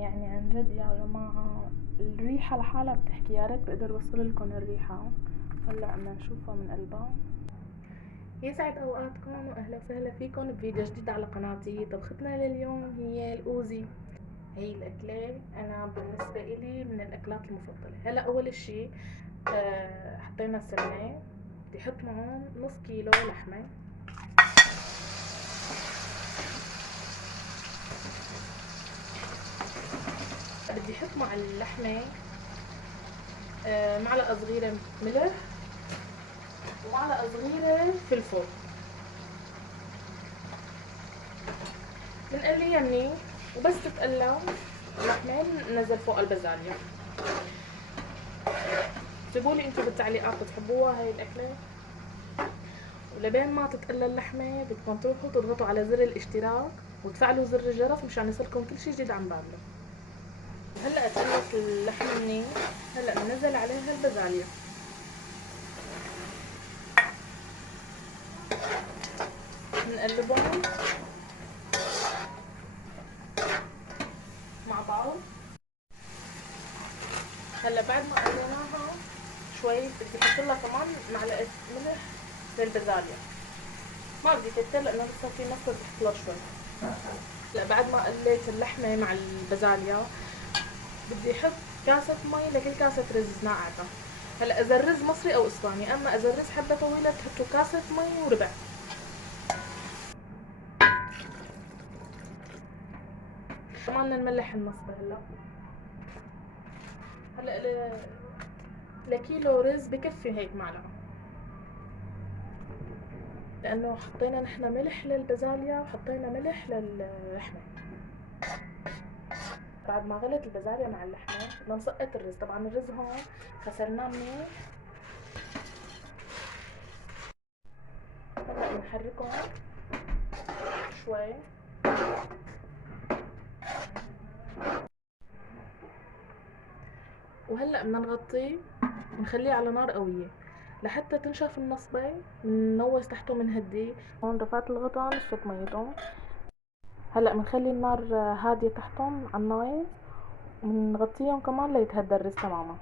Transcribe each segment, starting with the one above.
يعني عن جد يا جماعة الريحة لحالها بتحكي، يا ريت بقدر اوصل لكم الريحة. هلا بدنا نشوفها من قلبها. يسعد اوقاتكم واهلا وسهلا فيكم بفيديو جديد على قناتي. طبختنا لليوم هي الاوزي. هي الاكلة انا بالنسبة الي من الاكلات المفضلة. هلا اول اشي حطينا السمنة، بدي احط معهم نص كيلو لحمة، بدي احط مع اللحمة معلقة صغيرة ملح ومعلقة صغيرة فلفل. بنقليها منيح وبس تتقلى اللحمة ننزل فوق البازاليا. اكتبولي انتو بالتعليقات بتحبوها هاي الاكلة. ولبين ما تتقلى اللحمة بدكم تروحوا تضغطوا على زر الاشتراك وتفعلوا زر الجرس مشان يصلكم كل شي جديد عم بعمله. هلا اتقلت اللحمة منيح، هلا بنزل عليها البازاليا. بنقلبهم مع بعض. هلا بعد ما قليناها شوي بدي احط لها كمان معلقة ملح للبازاليا. ما بدي كتر لانه لسه في نص بدي احط لها شوي. هلا بعد ما قليت اللحمة مع البازاليا بدي احط كاسة مي لكل كاسة رز ناقعة. هلا اذا الرز مصري او اسباني، اما اذا الرز حبة طويلة بتحطوا كاسة مي وربع. كمان بدنا نملح النصبة. هلا لكيلو رز بكفي هيك معلقة، لانه حطينا نحن ملح للبازاليا وحطينا ملح للحمة. بعد ما غلت البازاليا مع اللحمة بدنا نسقط الرز. طبعا الرز هون غسلناه منيح. هلا بنحركهم شوي. وهلا بدنا نغطيه ونخليه على نار قوية لحتى تنشف النصبة. ننوز تحته منهدي. هون رفعت الغطا نشفت ميته. هلا بنخلي النار هادية تحتهم على النار ونغطيهم كمان ليتهدى الرز تماما.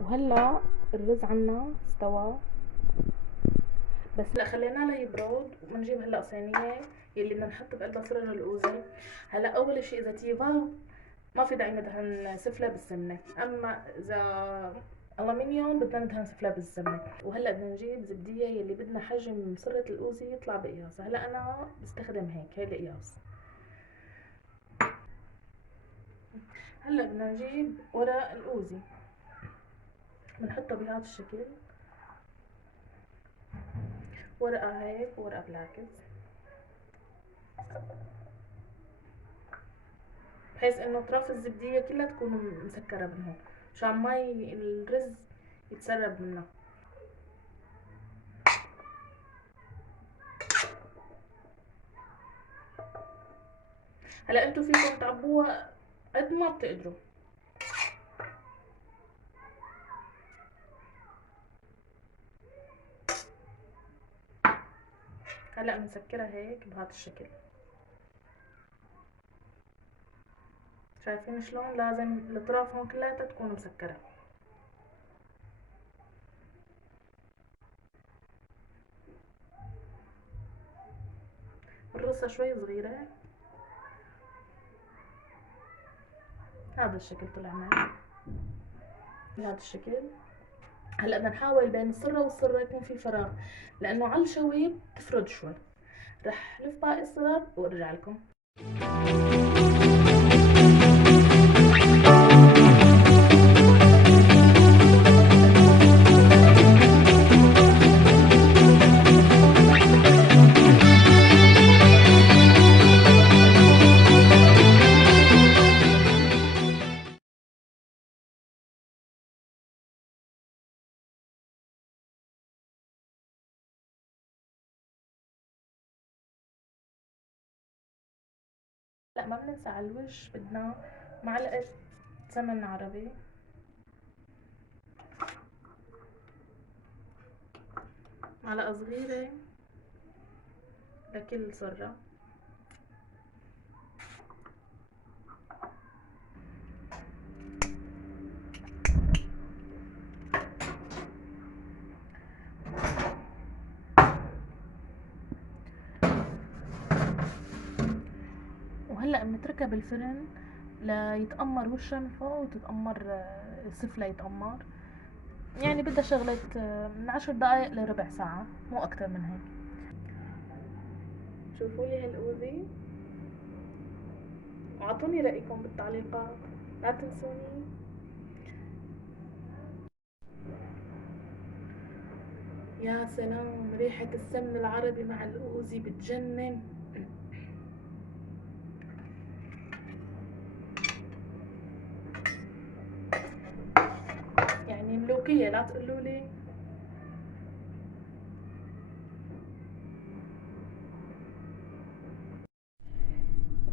وهلا الرز عنا استوى، بس لا خلينا له يبرد. وبنجيب هلا صينية يلي بدنا نحط بقلبها فرن الاوزي. هلا اول شيء اذا تيفال ما في داعي ندهن سفلة بالسمنة، اما اذا ألمنيوم بدنا ندهن سفلة بالسمنة. وهلا بدنا نجيب زبدية يلي بدنا حجم سرة الأوزي يطلع بقياس. هلا أنا بستخدم هيك، هي القياس. هلا بدنا نجيب ورق الأوزي بنحطه بهذا الشكل، ورقة هيك وورقة بلاكس، بحيث انه اطراف الزبدية كلها تكون مسكرة من هون مشان ما الرز يتسرب منها. هلا انتو فيكم تعبوها قد ما بتقدروا. هلا بنسكرها هيك بهذا الشكل. شايفين شلون لازم الاطراف هون كلها تكون مسكرة. الرصة شوي صغيرة. هذا الشكل طلع معي بهذا الشكل. هلا بدنا نحاول بين السرة والسرة يكون في فراغ، لانه على الشوي بتفرد شوي. رح لف باقي السرر وارجع لكم. لا ما بننسى على الوش بدنا معلقة سمن عربي، معلقة صغيرة لكل سرة، وهلا بنتركها بالفرن ليتأمر وشها من فوق وتتأمر السفلى يتأمر. يعني بدها شغلة من 10 دقايق لربع ساعة، مو أكتر من هيك. شوفوا لي هالأوزي واعطوني رأيكم بالتعليقات، لا تنسوني. يا سلام، ريحة السمن العربي مع الأوزي بتجنن. يعني ملوكية، لا تقولوا لي.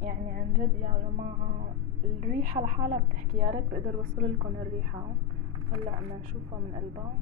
يعني عن جد يا جماعة الريحة لحالها بتحكي، يا ريت بقدر وصل لكم الريحة. هلا بدنا نشوفها من قلبها.